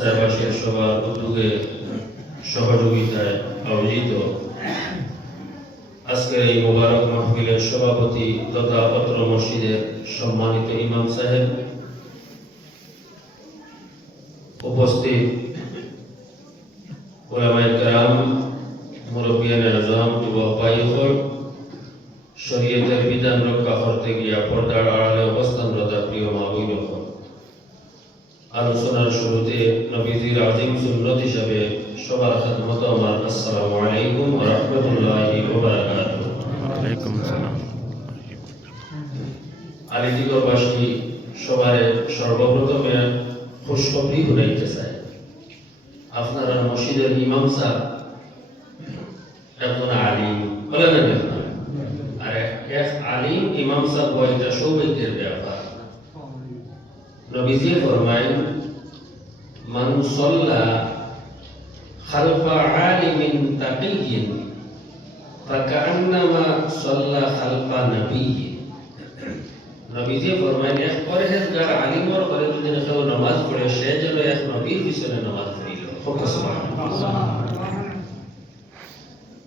সাহেবাসের সবার উদ্যোগে সহযোগিতায় আয়োজিত আজকের এই মোবারক মাহফিলের সভাপতি তথা অত্র মসজিদের সম্মানিত ইমাম সাহেব, উপস্থিত উলামায়ে কেরাম, মুরব্বিয়ানে আযম, যুবক ভাইসকল, শরীয়তের বিধান রক্ষা করতে গিয়া পর্দার আড়ালে অবস্থানরত প্রিয় মা বোনসকল, আলোচনার শুরুতে নবীজির আজিম সুন্নত হিসাবে সবার খেদমতে আমার আসসালামু আলাইকুম ওয়া রাহমাতুল্লাহি ওয়া বারাকাতুহু। ওয়ালাইকুম আসসালাম। আলিদিগরবাসী সবার সর্বপ্রথমে খুশখবরি শুনাইতে চাই। আপনারা মসজিদের ইমাম সাহেব একজন আলিম বলেন না, আর এক আলিম ইমাম সাহেব হয়, এটা সৌভাগ্যের ব্যাপার। নবীজি ফরমায়েন, মান সাল্লা খালফা আলিমিন তাকিয়্যিন ফাকান্নামা সাল্লা খালফা নবিয়্যিন। নবীজি ফরমায়েন, এক পরহেজগার আলিমর ঘরে যদি কেউ নামাজ পড়ে, সে যেন এক নবীর পিছনে নামাজ পড়িল। সুবহানাল্লাহ।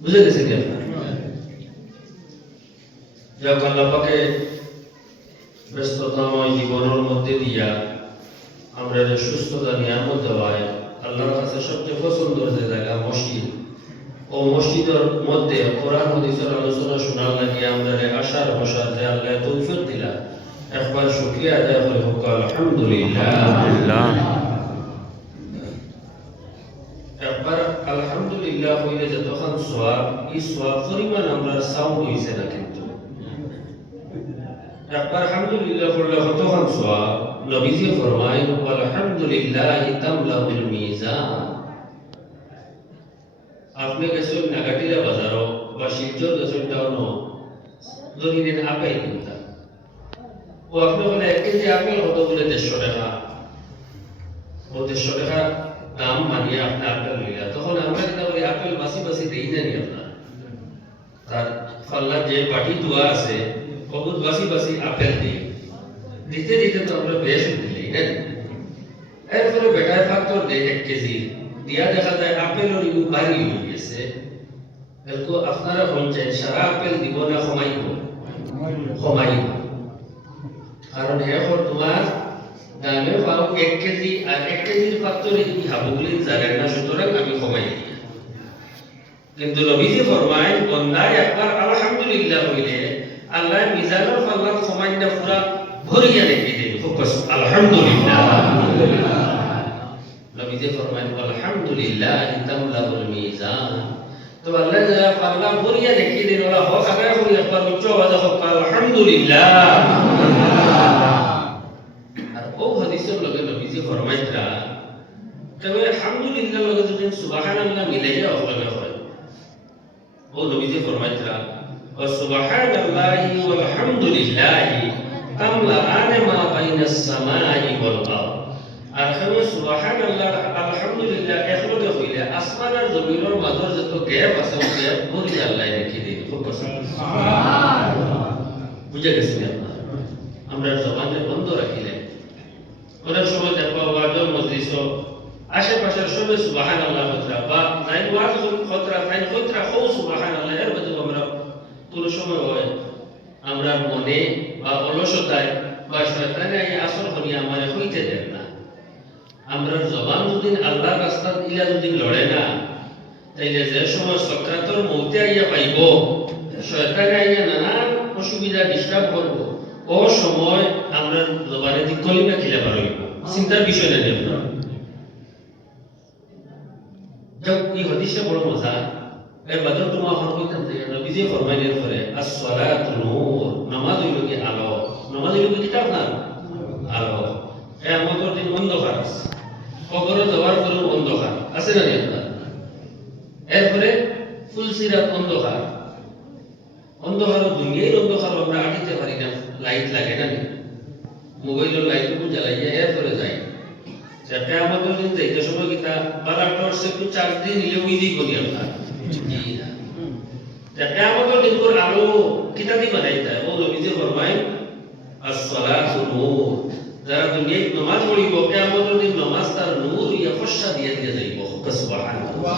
বুঝে গেছে কি আপনারা? যখন আল্লাহ পাকে ব্যস্ততাময় জীবনের মধ্যে দিয়া আমরা যে সুস্থতা নিয়ামত দেওয়ায়, আল্লাহর কাছে সবচেয়ে পছন্দের যে জায়গা মসজিদ, ও মসজিদের মধ্যে কোরআন হাদিসের আলোচনা শোনার লাগে আমরা আশার বসার যে আল্লাহ তৌফিক দিলা, একবার শুকরিয়া আদায় করে হোক আলহামদুলিল্লাহ। একবার আলহামদুলিল্লাহ হইলে যতক্ষণ সওয়াব, এই সওয়াব পরিমাণ আমরা সাউন্ড হইছে না, কিন্তু একবার আলহামদুলিল্লাহ পড়লে কতক্ষণ সওয়াব। নবীজি ফরমায়েন, আলহামদুলিল্লাহি তামলাউল মিজান। আপনি গেছেন নাগাটিরা বাজারও বা শিলচর গেছেন টাউনও, যদি দিন আপেল কিনতা, ও আপনি বলে 1 কেজি আপেল কত বলে 150 টাকা, ও 150 টাকা দাম মানিয়ে আপনি আপেল লইলা, তখন আমরা যেটা বলি আপেল বাসি বাসি দেই না নি আপনার, তার ফাল্লা যে বাটি দোয়া আছে বহুত বাসি বাসি আপেল দিই, দিতে দিতে তো আমরা বেশ দিলেই না। এরপরে বেটায় ফাক্টর দেয় 1 কেজি দিয়া, দেখা যায় আপেলের ইউ বাড়ি হয়ে গেছে। এরকম আপনারা বলছেন সারা আপেল দিব না কমাইব? কমাইব। কারণ এখন তোমার দামে পাও 1 কেজি, আর 1 কেজির ফাক্টরে কি হাবুগুলি জানেন না, সুতরাং আমি কমাই দিই। কিন্তু নবীজি ফরমায়েন, বন্দায় একবার আলহামদুলিল্লাহ হইলে আল্লাহ মিজানের পাল্লা কমাইনা পুরা ভরিয়া রেখে দেবে। আলহামদুলিল্লাহ। নবীজি ফরমায়েন, আলহামদুলিল্লাহি তামলাউল মিজান। তো আল্লাহ যারা পাল্লা ভরিয়া রেখে দেন, ওরা হক আদায় করে একবার উচ্চ আওয়াজে হোক আলহামদুলিল্লাহ। আর ও হাদিসের লগে নবীজি ফরমাইতরা, তবে আলহামদুলিল্লাহ লগে যদি সুবহানাল্লাহ মিলাইয়া হবে হয়, ও নবীজি ফরমাইতরা, ওয়া সুবহানাল্লাহি ওয়াল হামদুলিল্লাহি তামলাআন মা বাইনাস সামাই ওয়াল আরদ। আর খালি সুবহানাল্লাহ আলহামদুলিল্লাহ একলগে হইলে আসমান আর জমিনের মাঝের যত গ্যাপ আছে, ও গ্যাপ ভরি আল্লাহ রেখে দেন। সুবহানাল্লাহ। বুঝে গেছেন আপনারা? আমরা জবানে বন্ধ রাখিলে অনেক সময় দেখবো ওয়াজের মজলিসও আশেপাশের সবে সুবহানাল্লাহ কতরা, বা যাই ওয়াজ কতরা তাই কতরা হো সুবহানাল্লাহ, এর মধ্যে আমরা কোন সময় হয় আমরা মনে বা অলসতায় বা শয়তানে এই আসর করিয়া আমারে হইতে দেন না। আমরা জবান যদি আল্লাহর রাস্তায় ইলা যদি লড়ে না, তাইলে যে সময় সক্রাতর মৌতে আইয়া পাইব, শয়তানে আইয়া নানান অসুবিধা ডিস্টার্ব করব, ও সময় আমরা জবানে দি কলিমা খিলে পারইব। চিন্তার বিষয় না দেব না। যাও, এই হাদিসটা বড় মজা। এর বাদর তোমার হর কইতেন যে নবীজি ফরমাইলের পরে as-সালাতু নূর, নামাজ হইল কি আলো। নামাজ হইল কি কিতাব না আলো। কিয়ামতের দিন অন্ধকার আছে, কবরে যাওয়ার পরে অন্ধকার আছে না আপনার। এরপরে ফুলসিরাত অন্ধকার, অন্ধকার দুনিয়ার অন্ধকার আমরা আটিতে পারি না, লাইট লাগে না, মোবাইলের লাইটটুকু জ্বালাইয়া এরপরে যাই। কিয়ামতের দিন যাইতে সময় কিতা বালা টর্চে একটু চার্জ দিয়ে নিলে উইজি করি আপনার। কিয়ামতের দিন কোন আলো কিতা দি বানাইতা, ও নবীজি ফরমায় as-salatu nur, যারা দুনিয়ায় নামাজ পড়িব কিয়ামতের দিন নামাজ তার নূর ইয়া ফসা দিয়ে যাইব সুবহানাল্লাহ।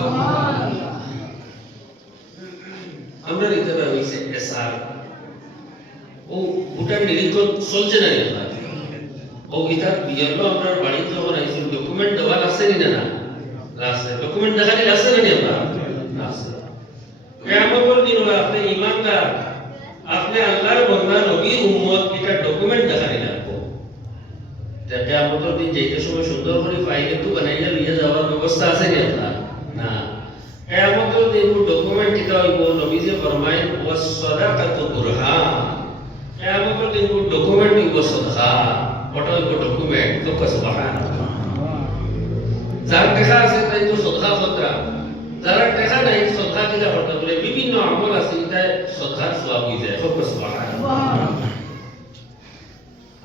আমরা রিতারা হইছে এসআর ও ভুটান নিরীক্ষণ চলছে না আপনার ও ইতার বিয়ারলো আপনার বাড়িতে যখন আইছিল ডকুমেন্ট দেওয়া আছে না না আছে ডকুমেন্ট দেখানি আছে না আপনার আছে কিয়ামতের দিন আপনি ঈমানদার আপনি আল্লাহর বান্দা নবীর উম্মত এটা ডকুমেন্ট দেখানি লাগবো যে কিয়ামতের দিন যেতে সময় সুন্দর করে ফাইল একটু বানাইয়া লিয়ে যাওয়ার ব্যবস্থা আছে না আপনার না কিয়ামতের দিন ডকুমেন্ট দিতে হইব নবীজি ফরমায়েন ওয়াস সাদাকাতু বুরহান কিয়ামতের দিন ডকুমেন্ট হইব সাদকা ওটা হইব ডকুমেন্ট তো সুবহানাল্লাহ যার দেখা আছে তাই তো সাদকা করতা যারা দেখা নাই সাদকা দিতে করতে বলে বিভিন্ন আমল আছে তাই সাদকার সওয়াব হয়ে যায় সুবহানাল্লাহ।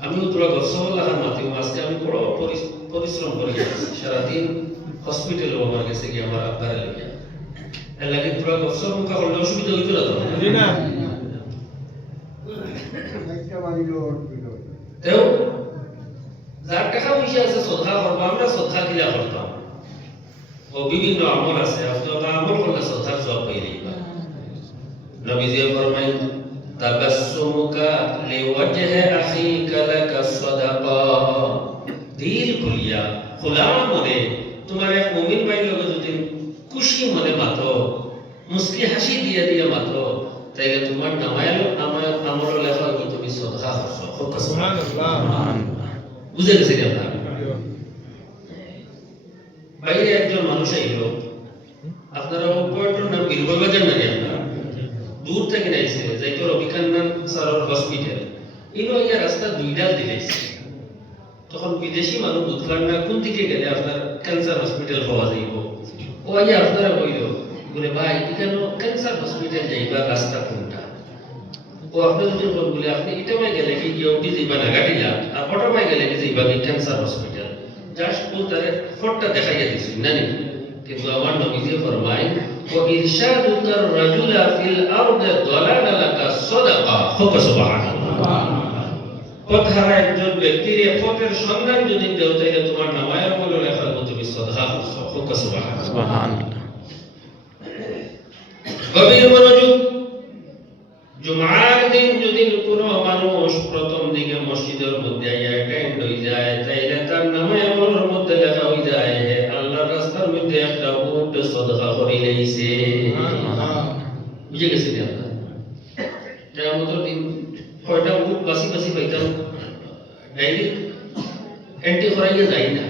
আমি তোরা গসওয়াল্লাহ মাতি আজকে আমি বড় পরিশ্রম করে গেছি সারাদিন হসপিটালে আমার কাছে গিয়ে আমার আব্বার লেগে এর লাগে তোরা গসওয়াল মুখা করলে অসুবিধা হইতো না তো না তেও যার টাকা পয়সা আছে সাদকা করবা আমরা সাদকা দিলা করতাম ও বিভিন্ন আমল আছে আপনারা আমল করলে সাদকার সওয়াব পাই যাইবা নবীজি ফরমায়েন তাবাসসুমুকা লিওয়াজহি আখিকা লাকা সাদাকা দিল খুলিয়া খোলা মনে তোমার এক মুমিন ভাই লোক যদি খুশি মনে মাতো মুস্কি হাসি দিয়ে দিয়ে মাতো তাইলে তোমার নামায়ালো আমল লেখা হবে তুমি সাদকা করছো সুবহানাল্লাহ বুঝে গেছে কি আপনারা বাইরে একজন মানুষ আইলো আপনারা পয়েন্টের নাম বীরবল বাজার নাকি আপনারা দূর থেকে নাইছে যাইতো রবিকান্নান স্যারের হসপিটাল ইনো ইয়া রাস্তা দুইডাল দিলেছে তখন বিদেশি মানুষ বুঝবার না কোন দিকে গেলে আপনার ক্যান্সার হসপিটাল পাওয়া যাইব ও ইয়া আপনারা কইলো বলে ভাই এখানে ক্যান্সার হসপিটাল যাইবা রাস্তা কোনটা ও আপনি যদি বলে আপনি এটা মাই গেলে কি ইউটি যাইবা না গাটিলা আর ফটো মাই গেলে কি যাইবা কি ক্যান্সার হসপিটাল জাস্ট বলতারে ফটোটা দেখাইয়া দিছি না নি কিন্তু আমার নবীজি ফরমায় ওয়া ইরশাদুকার রাজুলা ফিল আরদি দালালা লাকা সাদাকা সুবহানাল্লাহ পথহারা একজন ব্যক্তির পথের সন্ধান যদি দেও তাইলে তোমার নামায়ের বলে লেখা হবে তুমি সাদকা করছো সুবহানাল্লাহ গভীর মনোযোগ জুমার দিন যদি কোনো মানুষ প্রথম দিকে মসজিদের মধ্যে অ্যাটেন্ড হয়ে যায় তাইলে তার নামে আমলের মধ্যে লেখা হয়ে যায় আল্লাহর রাস্তার মধ্যে একটা উট সাদকা করে লইছে বুঝে গেছেন আপনারা কিয়ামতের দিন কয়টা উট বাসি বাসি পাইতাম ডাইরেক্ট এন্টি করাইয়া যাই না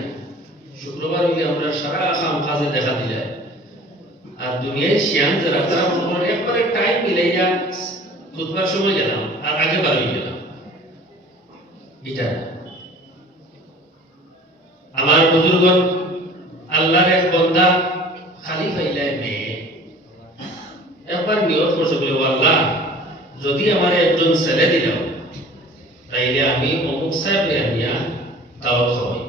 শুক্রবার হইলে আমরা সারা কাম কাজে দেখা দিলাই আর দুনিয়ায় শিয়ান যারা তারা মনে একবারে টাইম মিলাইয়া খুতবার সময় গেলাম আর আগে বার হয়ে গেলাম এটা আমার বুজুর্গন আল্লাহর এক বান্দা খালি পাইলাই মেয়ে একবার নিয়ত করছে বলে আল্লাহ যদি আমার একজন ছেলে দিলাম তাইলে আমি অমুক সাহেবরে আনিয়া দাওয়াত খাওয়াই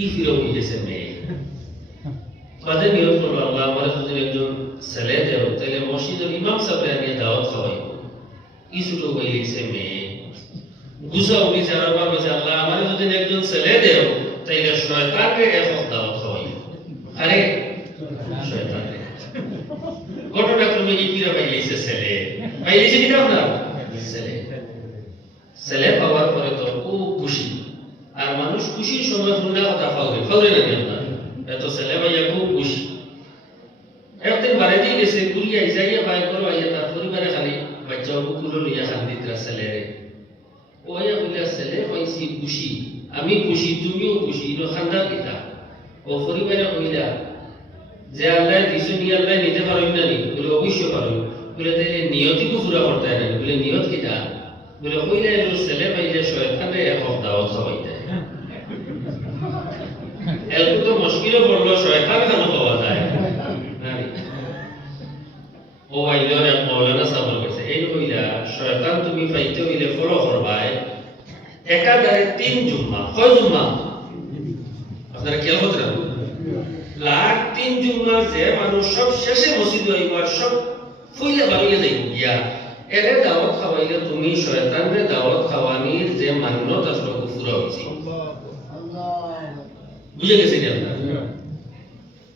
ই ফিরে হয়ে গেছে মেয়ে বাদে নিয়ত করলো আল্লাহ আমার যদি একজন ছেলে দেও তাইলে মসজিদের ইমাম সাহেবরে আনিয়া দাওয়াত খাওয়াই ই ছোট হয়ে গেছে মেয়ে গুছা উনি চারবার বলছে আল্লাহ আমার যদি একজন ছেলে দেও তাইলে শয়তানকে এক দাওয়াত খাওয়াই আরে শয়তানকে ঘটনাক্রমে এই পীরা পাইলেছে ছেলে পাইলেছে কিনা আপনার ছেলে ছেলে পাওয়ার পরে তো খুব খুশি আর মানুষ খুশির সময় শুনলে কথা ফাউরে না আপনার এত ছেলে ভাইয়া খুব খুশি একদিন বাড়ি দিয়ে গেছে গুলিয়া যাইয়া বাই করো আইয়া তার পরিবারে খালি বাচ্চা কুকুলো লইয়া খান দিতরা ছেলেরে ও আইয়া বলিয়া ছেলে পাইছি খুশি আমি খুশি তুমিও খুশি ইনো খান্দা কিতা ও পরিবারে কইলা যে আল্লাহ দিছুনি আল্লাহ নিতে পারো না নি বলে অবশ্যই পারো বলে তাইলে নিয়তিকে পুরা করতে হয় না বলে নিয়ত কিটা বলে কইলে ছেলে পাইলে শয়তানে এক দাওয়াত খাওয়াই দেয় এত তো মুশকিলে পড়লো শয়তান কেন পাওয়া যায় ও আইলোর এক মৌলানা সাহেব কইছে এই কইলা শয়তান তুমি পাইতে হইলে ফলো করবাই একাধারে 3 জুম্মা কয় জুম্মা আপনারা খেয়াল করতে রাখুন লাখ 3 জুম্মা যে মানুষ সব শেষে মসজিদে আইবার সব ফুইলে বাড়িয়ে যাইব গিয়া এরে দাওয়াত খাওয়াইলে তুমি শয়তানরে দাওয়াত খাওয়ানির যে মান্যতা সব পুরা হইছে বুঝে গেছে কি আপনার?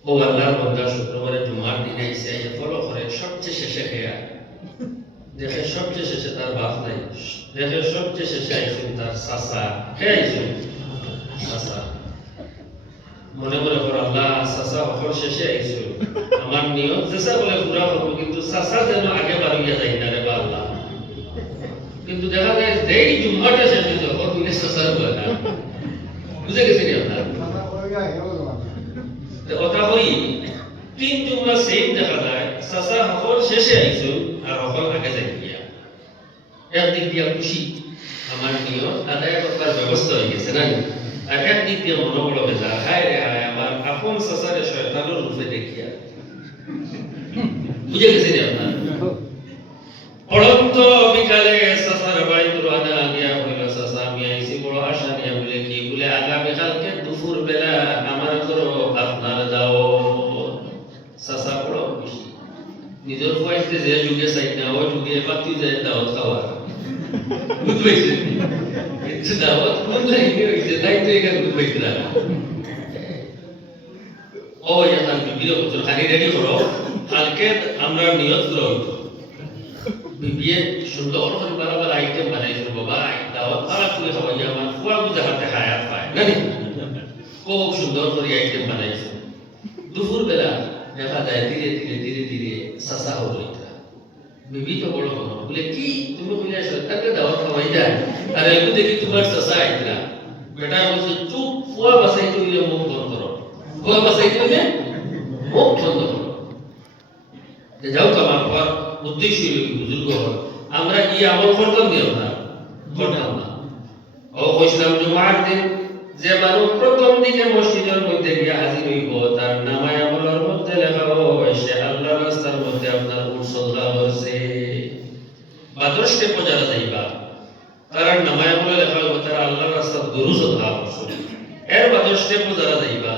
ও আল্লাহর বান্দা শুক্রবারে জুমার দিনে এসে ফলো করে সবচেয়ে শেষে খেয়া দেখে সবচেয়ে শেষে তার বাপ নাই, দেখে সবচেয়ে শেষে আইসেন তার চাচা, খেয়ে আইসেন চাচা। মনে মনে করো আল্লাহ চাচা অকল শেষে আইসো, আমার নিয়ত চেষ্টা বলে পুরা হবো, কিন্তু চাচা যেন আগে বাড়িয়ে যাই না রে বা আল্লাহ। কিন্তু দেখা যায় যেই জুম্মাটা শেষ হয়েছে অকল তুমি চাচার বলে না। বুঝে গেছেন আপনার? ওটা হই 3 জুম্মা সেম দেখা যায়, চাচা হকল শেষে আইসো আর হকল আগে যাই গিয়া। একদিক দিয়া খুশি, আমার নিয়ত আদায় করবার ব্যবস্থা হয়ে গেছে না, আর একদিক দিয়ে মনে বড় বেজার, হায় রে হায় আমার আপন চাচারে শয়তানের রূপে দেখিয়া। বুঝে গেছেন আপনার? পড়ন্ত বিকালে চাচার বাড়ি রওনা দিয়া হইল, চাচা আমি আইছি বড় আশা নিয়া, বলে কি বলে আগামী কালকে দুপুর বেলা আমার ঘর আপনার দাও। চাচা বড় খুশি, নিজের বয়সে যে যুগে চাই না ওই যুগে বাতি যায় দাওয়াত খাওয়ার। বুঝবেন কিন্তু দাওয়াত কোন লাইনে হইছে তাই তো এখানে বুঝবেন না। ও এখন বিবির বছর খালি রেডি করো, কালকে আমরা নিয়ত করব। বিবিয়ে সুন্দর করে বারবার আইটেম বানাইছো, বাবা দাওয়াত ভালো করে খাওয়াই আমার ফুয়া বুঝা হাতে হায়াত পায় না, খুব সুন্দর করে আইটেম বানাইছো। দুপুর বেলা দেখা যায় ধীরে ধীরে ধীরে ধীরে চাচা হলো। বিবি তো বড় হলো, বলে কি তুমি বলে সরকারকে দাওয়াত খাওয়াই যায়, আর একটু দেখি তোমার চাচা আইতরা। বেটা বলছে চুপ, ফুয়া বাসাইতে হইলে মুখ বন্ধ করো, ফুয়া বাসাইতে হইলে মুখ বন্ধ করো। যাও আমার ফুয়ার উদ্দেশ্য হইল বুজুর্গ আমরা কি আমল করতাম দিও না, করতাম না। ও কইছিলাম জুমার দিন যে মানুষ প্রথম দিকে মসজিদের মধ্যে গিয়ে হাজির হইব, তার নামায় আমলের মধ্যে লেখা হয় সে আল্লাহর রাস্তার মধ্যে আপনার উট সদকা করছে। বাদর স্টেপও যারা যাইবা তার নামায় আমলে লেখা হইব তারা আল্লাহর রাস্তার গরু সদকা করছে। এর বাদর স্টেপও যারা যাইবা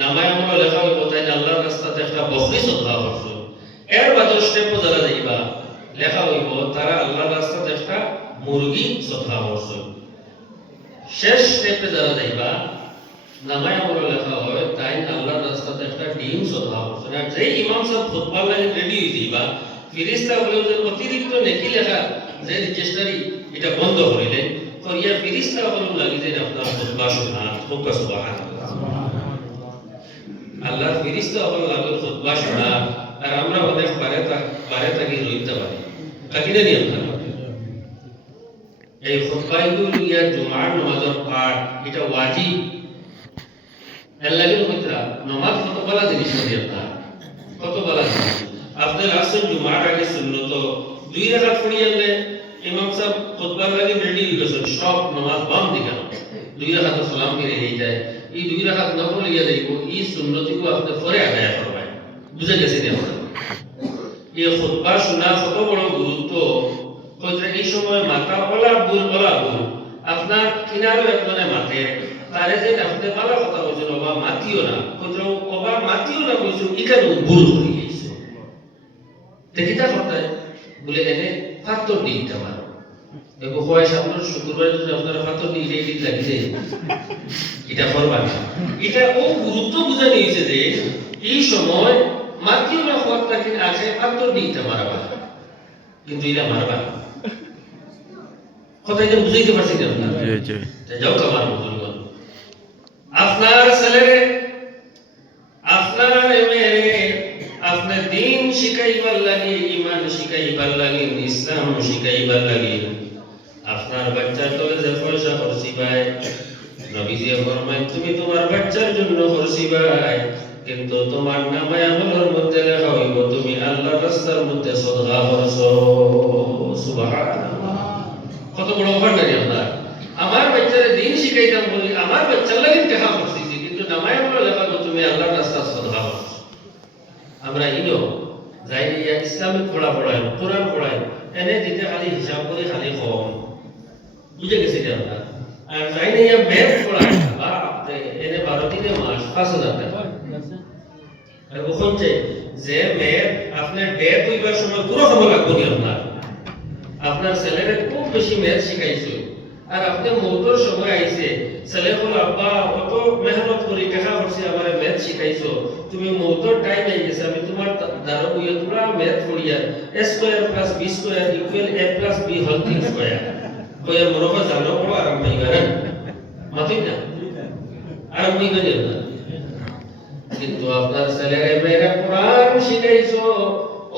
নামায় আমলে লেখা হইব তাই আল্লাহর রাস্তাতে একটা বকরি সদকা করছে। এর বাদর স্টেপও যারা যাইবা লেখা হইব তারা আল্লাহর রাস্তাতে একটা মুরগি সদকা করছে। শেষ স্টেপে যারা যাইবা নামায় আমলে লেখা হয় তাই আল্লাহর রাস্তাতে একটা ডিম সদকা করছে। আর যেই ইমাম সাহেব খুতবা লাগি রেডি হয়ে যাইবা, ফিরিস্তা বলে যে অতিরিক্ত নেকি লেখা যে রেজিস্ট্রি এটা বন্ধ করিলেন, করিয়া ফিরিস্তা বলে লাগি যে আপনার খুতবা শোনা, খুতবা সুবহানাল্লাহ। আল্লাহর ফিরিস্তা বলে লাগি খুতবা শোনা, আর আমরা অনেক বারে থাকি রইতে পারি, থাকি না নি আপনার? এই খুতবাগুলো ইয়া জুমার নামাজের পাঠ এটা ওয়াজিব। এর লাগে মিত্রা নামাজ কত বলা জিনিস করি আপনার, কত বলা জিনিস। আপনার আসল জুমার আগে সুন্নত 2 রাকাত পড়ি আনলে ইমাম সাহেব খুতবার লাগে রেডি হয়ে গেছেন, সব নামাজ বন্ধ দিকে 2 রাকাত সালাম ফিরে হয়ে যায়। এই 2 রাকাত না পড়িয়া যাইব, এই সুন্নতিকে আপনি পরে আদায় করবেন। বুঝে গেছেন আপনারা? এই খুতবা শোনা কত বড় গুরুত্ব। এই সময় মাথা বলা ভুল আপনার কিনারও একজনে মাথে তারে যে আপনি ভালো কথা বলছেন বাবা মাতিও না, কোথাও বাবা মাতিও না বলছো এখানে ভুল হয়ে গেছে। দেখিতা করতে বলে এনে ফাতর দিকটা মারো দেখো হয় আপনার শুক্রবার যদি আপনারা ফাতর দিক এই দিক লাগিছে এটা করবা না। এটা ও গুরুত্ব বুঝা নিয়েছে যে এই সময় মাতিও না হওয়ার আছে ফাতর দিকটা মারবা, কিন্তু এটা মারবা না। কথা এটা বুঝাইতে পারছি না আপনারা? যাও আমার বুঝুন, আপনার ছেলেরে আপনার মেয়ে আপনি দিন শিখাইবার লাগি, ইমান শিখাইবার লাগি, ইসলাম শিখাইবার লাগি আপনার বাচ্চার তলে যে পয়সা খরচি ভাই নবীজি ফরমায় তুমি তোমার বাচ্চার জন্য খরচি ভাই, কিন্তু তোমার নামে আমলের মধ্যে লেখা হইব তুমি আল্লাহর রাস্তার মধ্যে সদকা করছো। সুবহানাল্লাহ, কত বড় অফার জানি আপনার। আমার বাচ্চারে দিন শিখাইতাম বলি আমার বাচ্চার লাগি টাকা করছি, কিন্তু নামায় আমলে লেখা হইব তুমি আল্লাহর রাস্তার সদকা করছো। আমরা ইনো যাই ইসলামিক পড়াই কোরআন পড়াই এনে দিতে খালি হিসাব করে খালি কম। বুঝে গেছি আপনার? আর যাই না ইয়া ম্যাথ পড়াই বাপরে এনে 12 দিনে মাস 5000 টাকা। আর ওখান যে ম্যাথ আপনার ডেট হইবার সময় পুরো খবর লাগবে নি আপনার। আপনার ছেলেরে খুব বেশি ম্যাথ শিখাইছো আর আপনি মৌতর সময় আইছে ছেলে বলে আব্বা কত মেহনত করি দেখা করছি আমার ম্যাথ শিখাইছো, তুমি মৌতর টাইম হয়ে গেছে, আমি তোমার দ্বারা বইয়ে তোমরা ম্যাথ পড়িয়া a square plus b square equal a plus b whole thing square কইয়া মরক জানো বড় আরাম পাইবা না মাতিন না আরাম পাইবা না। কিন্তু আপনার ছেলেরে মেয়েরা কোরআন শিখাইছো,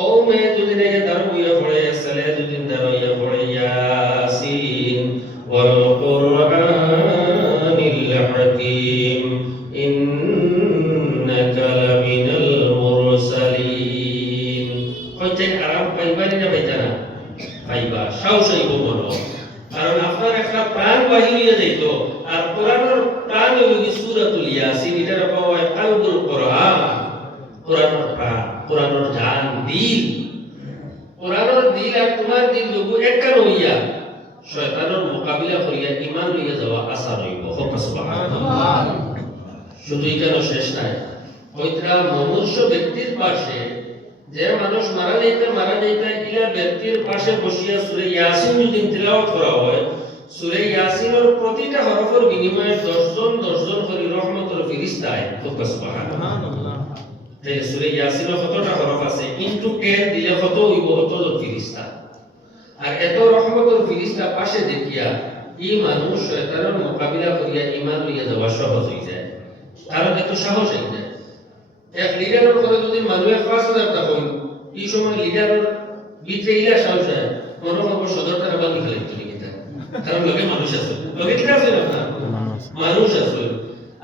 ও মেয়ে যদি নাকি দ্বারা বইয়া পড়ে, ছেলে যদি দ্বারা বইয়া পড়ে ইয়াসিন ওয়াল কুরআনিল হাকীম ইন্নাকা লামিনাল মুরসালিন। কইছেন আরাম পাইবা না পাইতা না পাইবা, সাহস হইব মনো, কারণ আপনার একটা প্রাণ বাহির হয়ে যাইত। আর কোরআনের প্রাণ হইল কি সূরাতুল ইয়াসিন, এটার পাওয়া হয় কালবুল কোরআন, কোরআনের প্রাণ, কোরআনের জান, দিল। কোরআনের দিল আর তোমার দিল দুটো একখান হইয়া শয়তানের মোকাবিলা করিয়া ঈমান লইয়া যাওয়া আসান হইব। হোক সুবহানাল্লাহ। শুধু এখানে শেষ নাই, কইতরা মনুষ্য ব্যক্তির পাশে যে মানুষ মারা যাইতে ইলা ব্যক্তির পাশে বসিয়া সূরা ইয়াসিন যদি তিলাওয়াত করা হয়, সূরা ইয়াসিনের প্রতিটা হরফের বিনিময়ে 10 জন করে রহমতের ফেরেশতা আয়। হোক সুবহানাল্লাহ। তাই সূরা ইয়াসিনের কতটা হরফ আছে, ইনটু 10 দিলে কত হইব, অতজন ফেরেশতা। আর এত রহমতের ফেরেশতা পাশে দেখিয়া এই মানুষ শয়তানের মোকাবিলা করিয়া ঈমান লইয়া যাওয়া সহজ হয়ে যায়, কারণ এত সাহস হয়ে যায়। এক লিডারের কথা যদি মানুষের 5,000 টাকা হইল, এই সময় লিডারের ভিতরে ইলা সাহস হয় মনে করবো 1,000 টাকা বাকি ফেলে দিতে লিখিতা, কারণ লোকে মানুষ আছে, লোকে কি আছে না মানুষ আছে।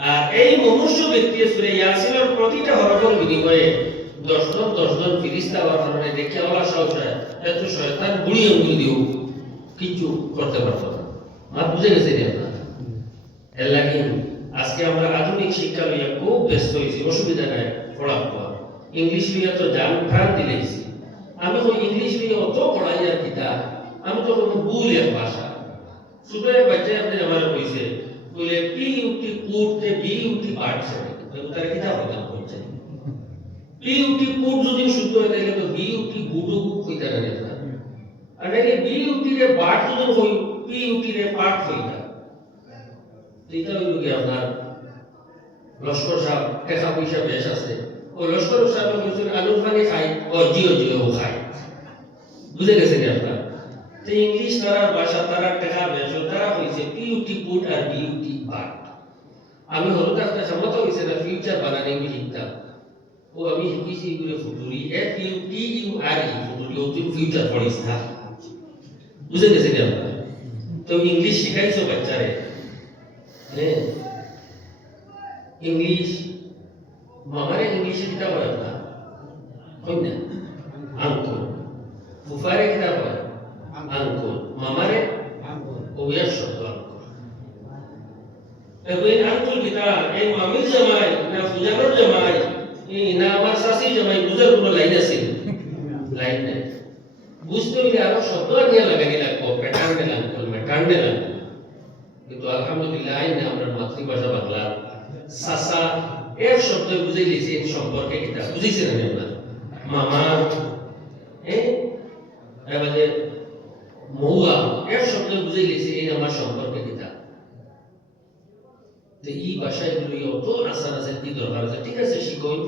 আর এই মনুষ্য ব্যক্তি সূরা ইয়াসিনের প্রতিটা হরফের বিনিময়ে 10 জন ফেরেশতা হওয়ার কারণে দেখে ওলা সাহস হয়, এত শয়তান বুড়ি আঙ্গুল দিও কিছু করতে পারতো না। মা বুঝে গেছে রে আপনার। এর লাগি আজকে আমরা আধুনিক শিক্ষা লইয়া খুব ব্যস্ত হয়েছি, অসুবিধা নাই পড়াপড়া, ইংলিশ লইয়া তো জান প্রাণ দিলেছি। আমি তো ইংলিশ লইয়া অত পড়াইয়া কিতা, আমি তো কোনো ভুল এক ভাষা। ছোট এক বাচ্চা আপনি আমার কইছে বলে পি ইউটি কুটতে বি ইউটি পাঠছে, তার কিতা হইতা বলছে পি ইউটি কুট যদি শুদ্ধ হয় তাহলে তো বি ইউটি গুডু কইতা না না, আর নাকি বি ইউটি রে পাঠ যদি হই পি ইউটি রে পাঠ হইতা। এইটা হইল কি আপনার লস্কর সাহেব টাকা পয়সা বেশ আছে, ও লস্কর সাহেব কিছু আলুর পানি খাই, ও জিও খাই। বুঝে গেছে কি আপনার? তো ইংলিশ তারা ভাষা তারা টাকা বেশ, তারা হয়েছে পিউটি পুট আর বিউটি পার্ট। আমি হলো একটা সম্মত হয়েছে না ফিউচার বানানে শিখতাম, ও আমি শিখেছি এগুলো ফুটুরি FUTURE ফুটুরি, ও তুমি ফিউচার পড়িস না। বুঝে গেছে কি আপনার? তো ইংলিশ শিখাইছো বাচ্চারে, ইংলিশ মামারে ইংলিশে কিতাব হয় না কই না আঙ্কুল, ফুফারে কিতাব হয় আঙ্কুল, মামারে ওয়ার শব্দ আঙ্কুল। এই আঙ্কুল কিতাব এই মামির জামাই না ফুজানোর জামাই না আমার শাশি জামাই, বুঝার কোনো লাইন আছে? লাইন নেই। বুঝতে হইলে আরো শব্দ নিয়ে লাগানি লাগবো, প্যাটার্নে আঙ্কুল মেটার্নে আঙ্কুল। কিন্তু আলহামদুলিল্লাহ আইনে আমরা মাতৃভাষা বাংলা সাসা এক শব্দ বুঝে গেছি সম্পর্কে কিতা বুঝেছি না আপনার মামা এবারে মৌয়া এক শব্দ বুঝে গেছি এই আমার সম্পর্কে কিতা। তো এই ভাষাগুলো অত আসান আছে কি দরকার আছে? ঠিক আছে শিখই,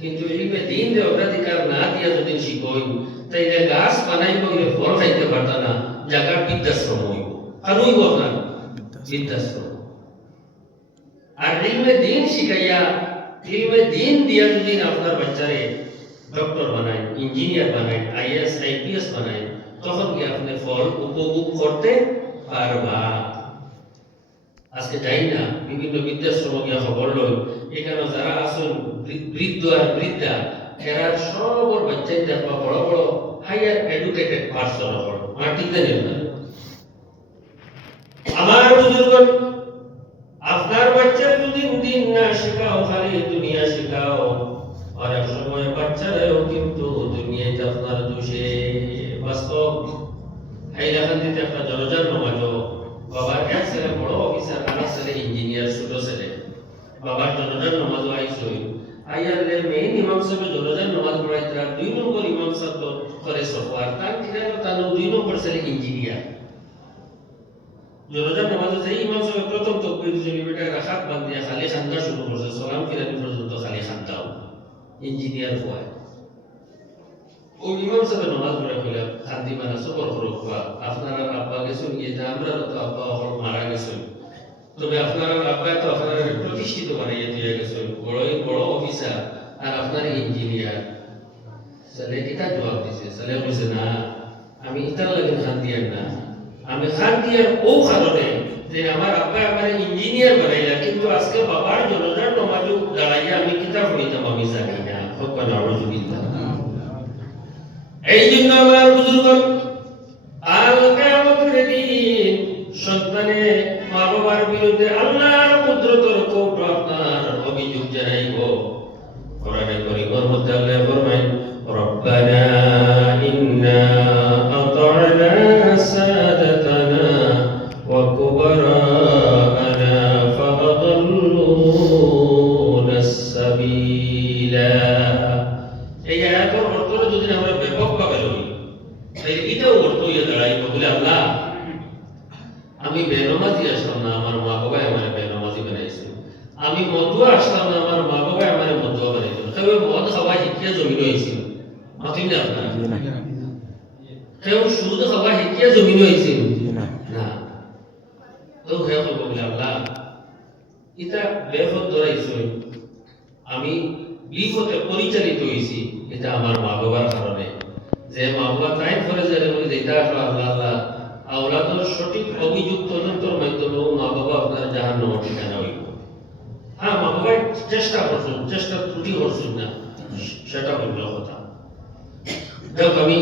কিন্তু ইলমে দ্বীন রে অগ্রাধিকার না দিয়া যদি শিখই তাইলে গাছ বানাইব গেলে ফল খাইতে পারতা না, জায়গা বৃদ্ধাশ্রম হইব। আর হইব আপনার বৃদ্ধাশ্রম। আর ইলমে দ্বীন শিখাইয়া ইলমে দ্বীন দিয়া যদি আপনার বাচ্চারে ডক্টর বানায়, ইঞ্জিনিয়ার বানায়, IAS IPS বানায়, তখন কি আপনি ফল উপভোগ করতে পারবা। আজকে যাই না বিভিন্ন বৃদ্ধাশ্রম গিয়া খবর লই, এখানে যারা আসুন বৃদ্ধ আর বৃদ্ধা এরা সবর বাচ্চাই দেখবা বড় বড় হাইয়ার এডুকেটেড পার্সন হল মাটিতে নেন না। আমার বুজুর্গ আপনার বাচ্চার যদি দিন না শেখাও, খালি দুনিয়া শেখাও, অনেক সময় বাচ্চারাও কিন্তু দুনিয়াতে আপনার দোষে বাস্তব। হাইলাকান্দিতে একটা জনজাত নমাজও বাবার এক ছেলে বড় অফিসার, আরেক ছেলে ইঞ্জিনিয়ার, ছোট ছেলে। বাবার জনজাত নমাজও আইসই আইয়ারে মেইন ইমাম সাহেব জনজাত নমাজ পড়াই, তার 2 নম্বর ইমাম সাহেব তো করে সফর, তার কিনা তার 2 নম্বর ছেলে ইঞ্জিনিয়ার। জনাজার নামাজে যাই ইমাম সাহেব প্রথম তাকবীর দিলেন বেটা রাখাত বান্ধিয়া খালি খান্দা শুরু করছে সালাম ফিরানি পর্যন্ত খালি খান্দাও ইঞ্জিনিয়ার হয় ও ইমাম সাহেব নামাজ পড়ে কইলা খান্দি মানা সবর করবা আপনারা আব্বা গেছেন গিয়ে আমরা তো আব্বা মারা গেছেন তবে আপনারা আব্বা তো আপনারা প্রতিষ্ঠিত বানাইয়া দিয়ে গেছেন বড় অফিসার আর আপনার ইঞ্জিনিয়ার সালে কিতা জবাব দিছে সালে কইছে না আমি ইতার লাগে খান্দিয়ার না আমি খান্দিয়ার ও কারণে যে আমার আব্বা আমার ইঞ্জিনিয়ার বানাইলা কিন্তু আজকে বাবার জনজার নামাজও দাঁড়াইয়া আমি কিতা পড়িতাম আমি জানি না হক না আউযুবিল্লাহ এই জন্য আমার বুজুর্গ আল কিয়ামতের দিন সন্তানে মা বাবার বিরুদ্ধে আল্লাহর কুদরতের কৌট আপনার অভিযোগ জানাইব কোরআনে কারীমের মধ্যে আল্লাহ ফরমায় রব্বানা ইন্না আতা'না সাদাতানা ওয়া কুবারানা ফাআদাল্লুনা সাবিলা এই আয়াতের অর্থ যদি আমরা ব্যাপকভাবে লই তাই এটাও অর্থ হয়ে দাঁড়াইব বলে আল্লাহ আমি বেনামাজি আসলাম না আমার মা বাবা আমার বেনামাজি বানাইছে আমি মদুয়া আসলাম না আমার মা বাবা আমার মদুয়া বানাইছে তবে মদ খাওয়া শিখিয়া জমিন হয়েছিল মাতিম না আপনার কেউ সুদ খাওয়া শিখিয়া জমিন হয়েছিল না তো হে বলে আল্লাহ এটা বেফত ধরাইছে আমি বিপথে পরিচালিত হয়েছি এটা আমার মা বাবার কারণে যে মা বাবা তাই করে যাবে বলে যেটা আল্লাহ আল্লাহ আওলাদের সঠিক অভিযোগ তদন্তের মাধ্যমে মা বাবা আপনার জাহান্নামের ঠিকানা হইব হ্যাঁ মা বাবা চেষ্টা করছেন চেষ্টা ত্রুটি করছেন না সেটা হইল কথা যাক আমি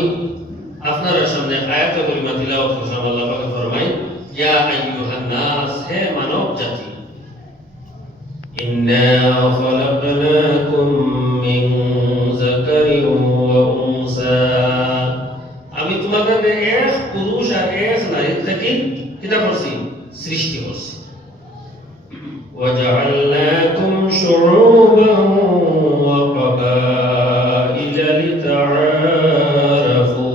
আপনার সামনে আয়াত কারিমা তিলাওয়াত করলাম আল্লাহ পাক ফরমায় ইয়া আইয়ুহান নাস হে মানব জাতি ইন্না খালাকনাকুম মিন যাকারিন ওয়া উনসা আমি তোমাদের এক পুরুষ আর এক নারী থেকে কিতা করছি সৃষ্টি করছি ওয়াজআলনাকুম শুউবান ওয়া ক্বাবাইলা লিতাআরাফু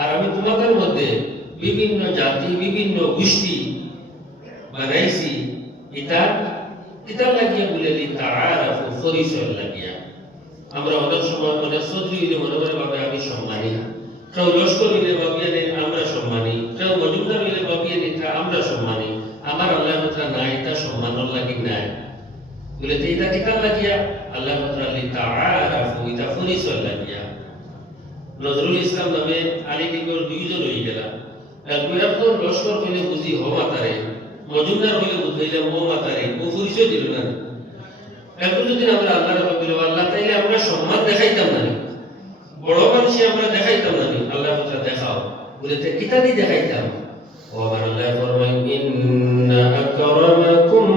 আর আমি তোমাদের মধ্যে বিভিন্ন জাতি বিভিন্ন গোষ্ঠী বানাইছি এটা কিতা লাগিয়া বলে লিতাআরাফু পরিচয় লাগিয়া আমরা অনেক সময় অনেক সদরি মনে মনে ভাবে আমি সম্মানী কেউ লস্কর হইলে বাপিয়ে নেই আমরা সম্মানী কেউ মজুমদার হইলে বাপিয়ে নিতা আমরা সম্মানী আমার আল্লাহ কথা নাই তা সম্মানর লাগি নাই বলে এটা কিতা লাগিয়া আল্লাহ কথা লিতাআরাফু এটা পরিচয় লাগিয়া নজরুল ইসলাম নামে আলিগড় দুইজন হয়ে গেল একজন লস্কর হইলে বুঝি হ মাতারে মজুমদার হইলে বুঝাইলে ও মাতারে ও পরিচয় দিল না এখন যদি আমরা আল্লাহর বলি আল্লাহ তাইলে আমরা সম্মান দেখাইতাম না বড় মানুষই আমরা দেখাইতাম না আল্লাহ কথা দেখাও বলে কিতা দিয়ে দেখাইতাম ও আমার আল্লাহ ফরমায় ইন্না আকরামাকুম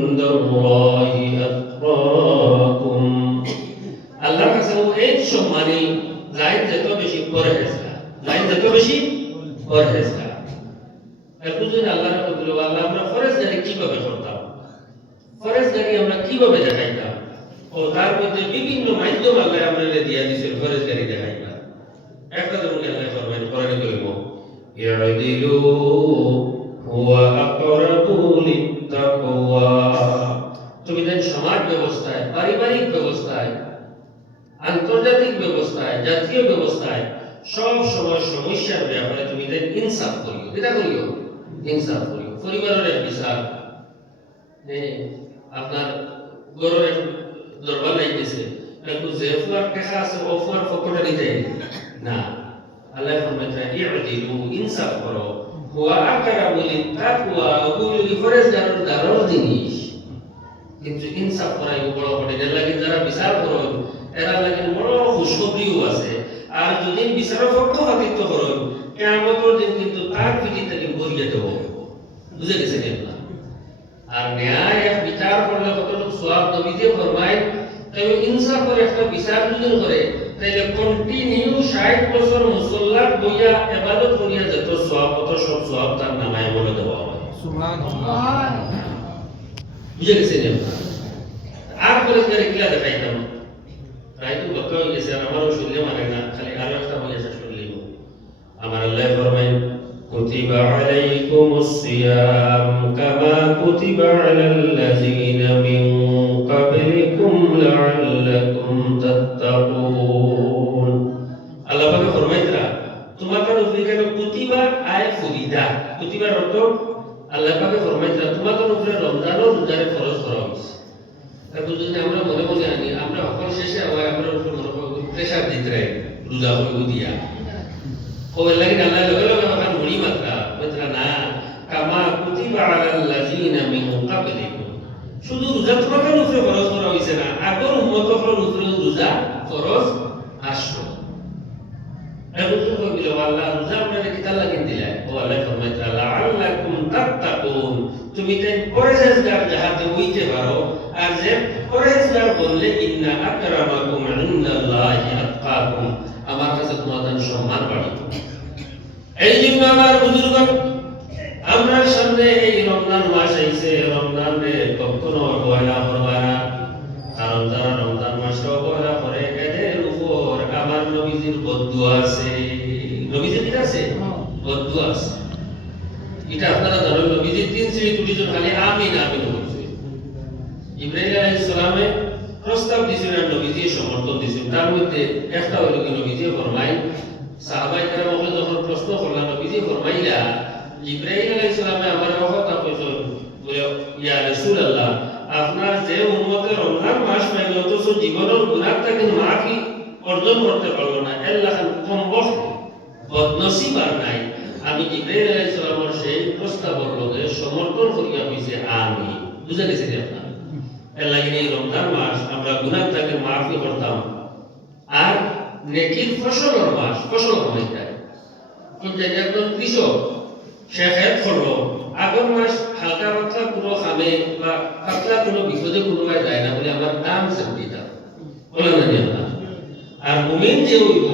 ইনদাল্লাহি আতকাকুম আল্লাহর কাছে এই সম্মানী লাইন যত বেশি পরহেজগার লাইন যত বেশি পরহেজগার এখন যদি আল্লাহর বলি আল্লাহ আমরা পরহেজগারি কিভাবে করতাম পরহেজগারি আমরা কিভাবে দেখাইতাম ও তার মধ্যে বিভিন্ন মাধ্যম আল্লাহ আমাদের দিয়া দিয়েছেন ফরজগারি দেখাইবা একটা যেমন আল্লাহ ফরমান কোরআনে কইব ইয়াদিলু হুয়া আকরাবু লিত্তাকওয়া তুমি দেন সমাজ ব্যবস্থায় পারিবারিক ব্যবস্থায় আন্তর্জাতিক ব্যবস্থায় জাতীয় ব্যবস্থায় সব সময় সমস্যার ব্যাপারে তুমি দেন ইনসাফ করিও এটা করিও ইনসাফ করিও পরিবারের বিচার আপনার গরুর দরবার লাইতেছে একটু জেফুয়ার দেখা আছে অফুয়ার ফকটা নিতে না আল্লাহ ফরমায় ইউদিলু ইনসাফ করো হুয়া আকরাবু লিত্তাকওয়া ওগুলো ফরজগারের দারুণ জিনিস কিন্তু ইনসাফ করাই বড় বড় এর লাগি যারা বিচার করো এরা লাগি বড় খুশখবরিও আছে আর যদি বিচারের পক্ষপাতিত্ব করো কিয়ামতের দিন কিন্তু তার পিঠে থেকে বরিয়ে দেব বুঝে গেছেন আপনারা আর ন্যায় এক বিচার করলে কতটুকু সওয়াব নবীজি ফরমায় তাই ইনসাফের একটা বিচার যদি করে তাইলে কন্টিনিউ 60 বছর মুসল্লাত বইয়া ইবাদত করিয়া যত সওয়াব কত সব সওয়াব তার নামায় বলে দেওয়া হয় সুবহানাল্লাহ বুঝে গেছেন আর করে করে কিলা দেখাইতাম রাইতু বক্তা হয়ে গেছে আর আমারও শুনলে মানে না খালি আরো একটা বলে শেষ করলেই আমার আল্লাহ ফরমায় কুতিবা আলাইকুম قبلكم لعلكم تتقون আল্লাহ পাক ফরমাইতরা তোমাদের উপরে কেন কুতিবা আয় ফরিদা কুতিবার অর্থ আল্লাহ পাক ফরমাইতরা তোমাদের উপরে রমজানও রোজারে ফরজ করা হয়েছে তারপর যদি আমরা মনে মনে আনি আমরা সকল শেষে আবার আমরা উপরে মনে করব প্রেসার দিতে রোজা হইব দিয়া ও লাগে আল্লাহ লগে লগে আমার মুড়ি মাত্রা মাত্রা না কামা কুতিবা আলাল্লাযিনা মিন ক্বাবলিকুম শুধু রোজা তোমাদের উপরে ফরজ করা হয়েছে না আগর উম্মতদের উপরে রোজা ফরজ আসলো এরকম কইল আল্লাহ রোজা আপনারে কিতা লাগিন দিলা ও আল্লাহ ফরমাইতা লাআল্লাকুম তাত্তাকুন তুমি তাই পরহেজগার যাহাতে হইতে পারো আর যে পরহেজগার বললে ইন্না আকরামাকুম ইনদাল্লাহি আতকাকুম আমার কাছে তোমাদের সম্মান বাড়বে এই জন্য আমার বুজুর্গ আমরা সামনে এই রমজান মাস আইছে রমজানে কখনো অবহেলা করবা না কারণ যারা রমজান মাসে অবহেলা করে এদের উপর আমার নবীজির বদদুয়া আছে নবীজির কি আছে বদদুয়া আছে এটা আপনারা জানেন নবীজির তিন শ্রেণী দুইজন খালি আমিন আমিন বলছে ইব্রাহিম আলাইহিস সালামে প্রস্তাব দিয়েছিলেন নবীজি সমর্থন দিয়েছেন তার মধ্যে একটা হলো কি নবীজি ফরমাই সাহাবায়ে কেরামকে যখন প্রশ্ন করলেন নবীজি ফরমাইলা ইব্রাহিম আলাইহিস সালামে আমার কথা কইছেন বলে ইয়া রাসূলুল্লাহ আপনার যে উম্মতে রমজান মাস পাইল অথচ জীবনের গুনাহ থেকে মাফি অর্জন করতে পারলো না আল্লাহ কম বদনসিব আর নাই আমি ইব্রাহিম আলাইহিস সালামের সেই প্রস্তাবের লগে সমর্থন করিয়া কইছে আমি বুঝা গেছে আপনারা এর লাগি এই রমজান মাস আমরা গুনাহ থেকে মাফি করতাম আর নেকির ফসলের মাস ফসল কামাইতে কিন্তু একদম কৃষক সে খেত করলো আগর মাস হালকা পাতলা কোনো খামে বা পাতলা কোনো বিপদে কোনো যায় না বলে আমার দাম সেমটি দাম বলে না জানা আর মুমিন যে হইব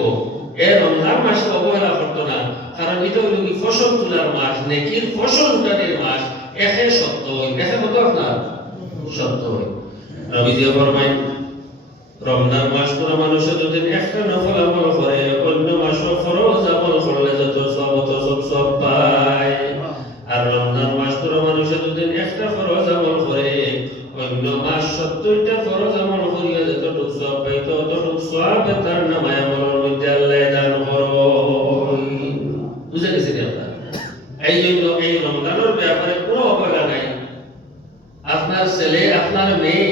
এ রমজান মাসে অবহেলা করতো না কারণ এটা হইল কি ফসল তোলার মাস নেকির ফসল উঠানের মাস একে সত্য হয় একে মতো আপনার সত্য হয় নবীজি ফরমায় রমজান মাস কোন মানুষের যদি একটা নফল আমল করে অন্য মাসও ফরজ আমল করলে যত সব পায় আর রমজান মাস কোন মানুষের যদি একটা ফরজ আমল করে অন্য মাস 70টা ফরজ আমল করিয়া যতটুকু সওয়াব পায় ততটুকু সওয়াব তার নামায় আমলের মধ্যে আল্লাহ দান করুন বুঝা গেছে কি আপনারা এই জন্য এই রমজানের ব্যাপারে কোনো অবহেলা নাই আপনার ছেলে আপনার মেয়ে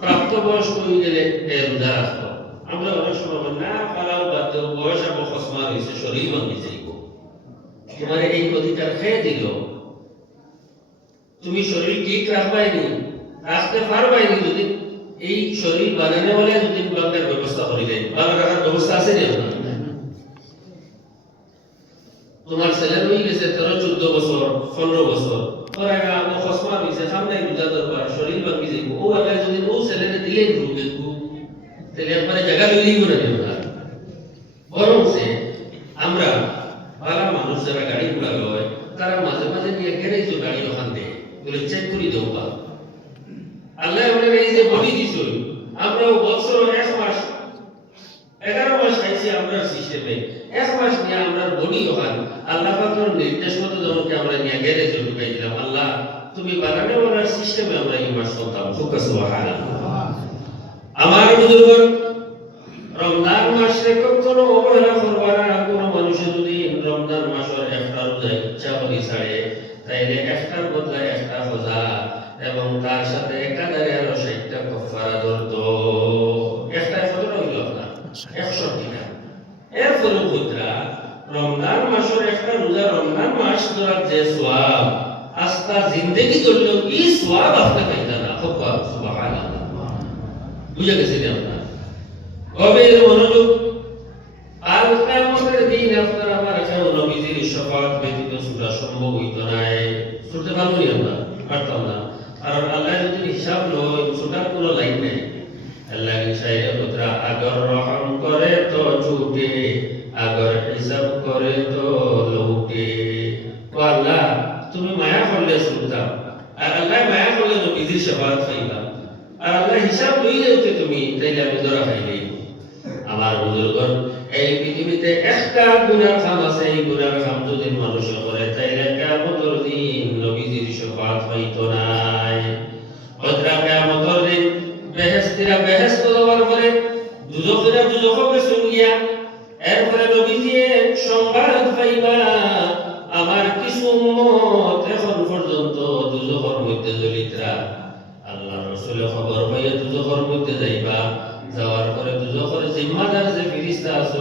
প্রাপ্তবয়স্ক হয়ে গেলে রোজা রাখবো আমরা অনেক সময় না পালাও বাদ বয়স আবো খসমা হয়েছে শরীর ভাঙি যাইব তোমার এই অধিকার খেয়ে দিল তুমি শরীর ঠিক রাখবাইনি রাখতে পারবাইনি যদি এই শরীর বানানো বলে যদি বাংলার ব্যবস্থা করে দেয় ভালো রাখার ব্যবস্থা আছে না তোমার ছেলে হয়ে গেছে 13-14 বছর 15 বছর তোরা আবো খসমা হয়েছে সামনে রোজা দরবার শরীর ভাঙি যাইব ও আগে যদি ও ছেলেকে দিলেন রোগে তাহলে একবারে জায়গা লইলেই করে দেব না বরং সে আমরা ভালো মানুষ যারা গাড়ি ঘোড়া লয় তারা মাঝে মাঝে নিয়ে গ্যারেজে গাড়ি ওখান দেয় বলে চেক করে দেবো বা আল্লাহ আমাদের এই যে বডি দিছ আমরা বছর 1 মাস 11 মাস খাইছি আমরা সিস্টেমে 1 মাস নিয়ে আমরা বডি ওখান আল্লাহ পাকের নির্দেশ মতো জনকে আমরা নিয়ে গ্যারেজে ঢুকাই দিলাম আল্লাহ তুমি বানানো ওনার সিস্টেমে আমরা এই মাস চলতাম সুবহানাল্লাহ আমার বুজুর্গ রমজান মাসে কখনো অবহেলা করবা না কোনো মানুষ যদি রমজান মাসের একটা রোজা ইচ্ছা করে ছাড়ে তাইলে একটার বদলায় একটা রোজা এবং তার সাথে একাধারে আরো 60টা কাফারা ধরত একটা কত হইল আপনার 100 টাকা এরপরে বুঝরা রমজান মাসের একটা রোজা রমজান মাস ধরার যে সওয়াব আস্তা জিন্দেগি ধরলেও এই সওয়াব আপনি পাইতা না সুবহানাল্লাহ বুঝা গেছে না আপনার গভীর মনোযোগ আর কিয়ামতের দিন আপনার আমার কাছে নবীজির শফাআত ব্যতীত সূরা সম্ভব হইতো না শুনতে পারবো না আমরা পারতাম না কারণ আল্লাহ যদি হিসাব লয় সূরার কোনো লাইন নেই আল্লাহ ইশায়ে পুত্রা আগর রহম করে তো ছুটে আগর হিসাব করে তো লুটে তো আল্লাহ তুমি মায়া করলে শুনতাম আর আল্লাহ মায়া করলে নবীজির শফাআত পাইবা আর আল্লাহ হিসাব লইলে তুমি তাইলে আমি ধরা খাইলে আমার বুজুর্গ এই পৃথিবীতে একটা গুনাহ খাম আছে এই গুনাহ খাম যদি মানুষ করে তাইলে কিয়ামতের দিন নবীজির শফাআত হইতো না ওইটা কিয়ামতের দিন বেহেশতিরা বেহেশত দেওয়ার পরে দুজখিরা দুজখকে সঙ্গিয়া এরপরে নবীজি সংবাদ পাইবা আমার কিছু উম্মত এখন পর্যন্ত দুজখের মধ্যে জ্বলিতরা। আল্লাহ রাসূলের খবর পাইয়া দুজখের মধ্যে যাইবা, যাওয়ার পরে দুজখের জিম্মাদার যে ফেরেশতা আছে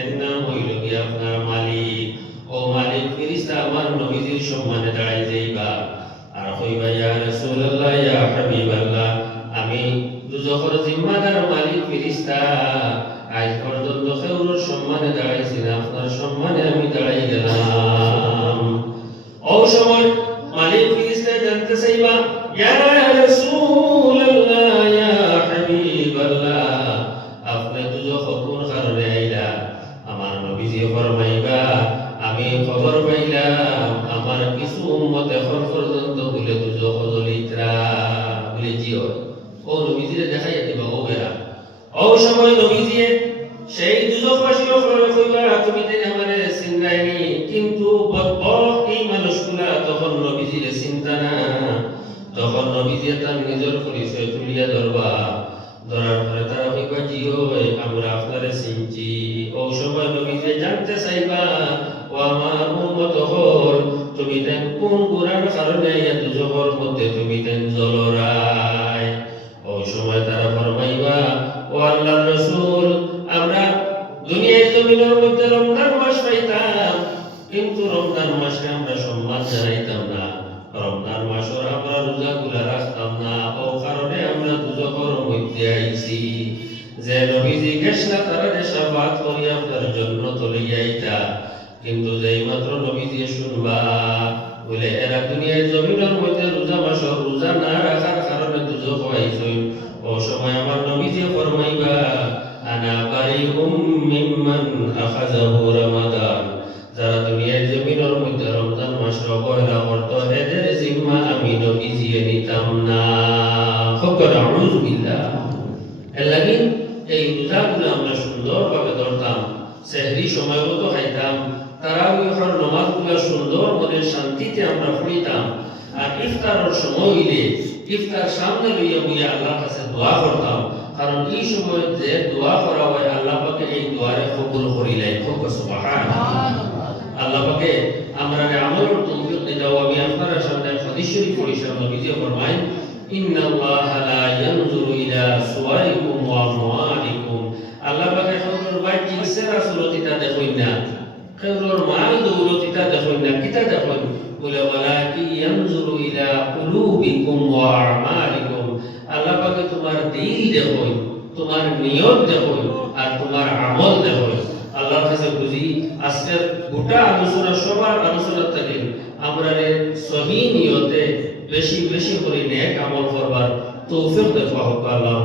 এর নাম হইল গিয়া আপনার মালিক। ও মালিক ফেরেশতা আমার নবীজির সম্মানে দাঁড়াই যাইবা আর কইবা ইয়া রাসূলুল্লাহ ইয়া হাবিবাল্লাহ, আমি দুজখের জিম্মাদার মালিক ফেরেশতা আজ পর্যন্ত কেউর সম্মানে দাঁড়াইছি না, আপনার সম্মানে আমি দাঁড়াই গেলাম। ও সময় মালিক ফেরেশতা জানতে চাইবা ইয়া রাসূলুল্লাহ ইয়া হাবিবাল্লাহ, আপনি দুজখ কোন কারণে আইলা? আমার নবীজি ফরমাইবা আমি খবর পাইলাম আমার কিছু উম্মত এখন পর্যন্ত বলে দুজখ জ্বলিতরা। বলে জি হয়। ও নবীজিরে দেখাইয়া দিবা ও বেরা। ও সময় নবীজি সেই দুজখবাসীও কইবা তুমি তো আমারে চিন্তাইনি, কিন্তু বদবখ এই মানুষগুলা তখন নবীজিরে চিন্তা না। তখন নবীজি তার নিজের পরিচয় তুলিয়া ধরবা, ধরার পরে তারা কইবা জি হয় আমরা আপনারে চিনছি। ও সময় নবীজি জানতে চাইবা ও আমার উম্মত হল তুমি তেন কোন গুনার কারণে এই দুজখের মধ্যে তুমি তেন জ্বলরাই। ওই সময় তারা ফরমাইবা ও আল্লাহর রাসূল আমরা দুনিয়ায় জমিনের মধ্যে রমজান মাস পাইতাম, কিন্তু রমজান মাসে আমরা সম্মান জানাইতাম না, রমজান মাসের আমরা রোজাগুলা রাখতাম না, ও কারণে আমরা দুজখের মধ্যে আইছি। যে নবীজি গেছলা তারা শাফাত করিয়া আপনার জন্য তলিয়া আইতা, কিন্তু যেই মাত্র নবীজি শুনবা বলে এরা দুনিয়ার জমিনের মধ্যে রোজা মাসের রোজা না রাখার কারণে দুজখ আইছই। ও সময় আমার নবীজি ফরমাইবা আনা বারিউম মিম্মান আখাযাহু রমাদান, যারা দুনিয়ার জমিনের মধ্যে রমজান মাসের অবহেলা করত এদের জিম্মা আমি নবীজি নিতাম না। ফকর আউযু বিল্লাহ। এর লাগি এই রোজাগুলো আমরা সুন্দরভাবে ধরতাম, সেহরি সময় মতো খাইতাম, তারাবিহর নামাজগুলো সুন্দর মনের শান্তিতে আমরা পড়িতাম। আর ইফতারের সময় হইলে ইফতার সামনে লইয়া বইয়া আল্লাহর কাছে দোয়া করতাম, কারণ এই সময় যে দোয়া করা হয় আল্লাহ পাকে এই দোয়ারে কবুল করিলেন। সুবহানাল্লাহ। আল্লাহ পাকে আমরা আমলের তৌফিক দিতে। আমি আপনার সামনে হাদিস শরীফ পড়িলাম, নবীজি ফরমায় ইন্নাল্লাহা লা ইয়ানজুরু ইলা সুওয়ারিকুম ওয়া আমওয়ালিকুম, আল্লাহ পাকে কেউর বাহ্যিক চেহারা সুরতিটা দেখেন না, কেউর মাল দৌলতিটা দেখেন না, কিতা দেখেন বলে ওয়ালাকি ইয়ানজুরু ইলা কুলুবিকুম ওয়া আমালিকুম, আল্লাহ পাকে তোমার দিল দেখেন, তোমার নিয়ত দেখেন আর তোমার আমল দেখেন। আল্লাহর কাছে বুঝি আজকের গোটা আলোচনা সবার আলোচনা থেকে আমরা সহি নিয়তে বেশি বেশি করে নেক আমল করবার তৌফিক দেওয়া হোক আল্লাহ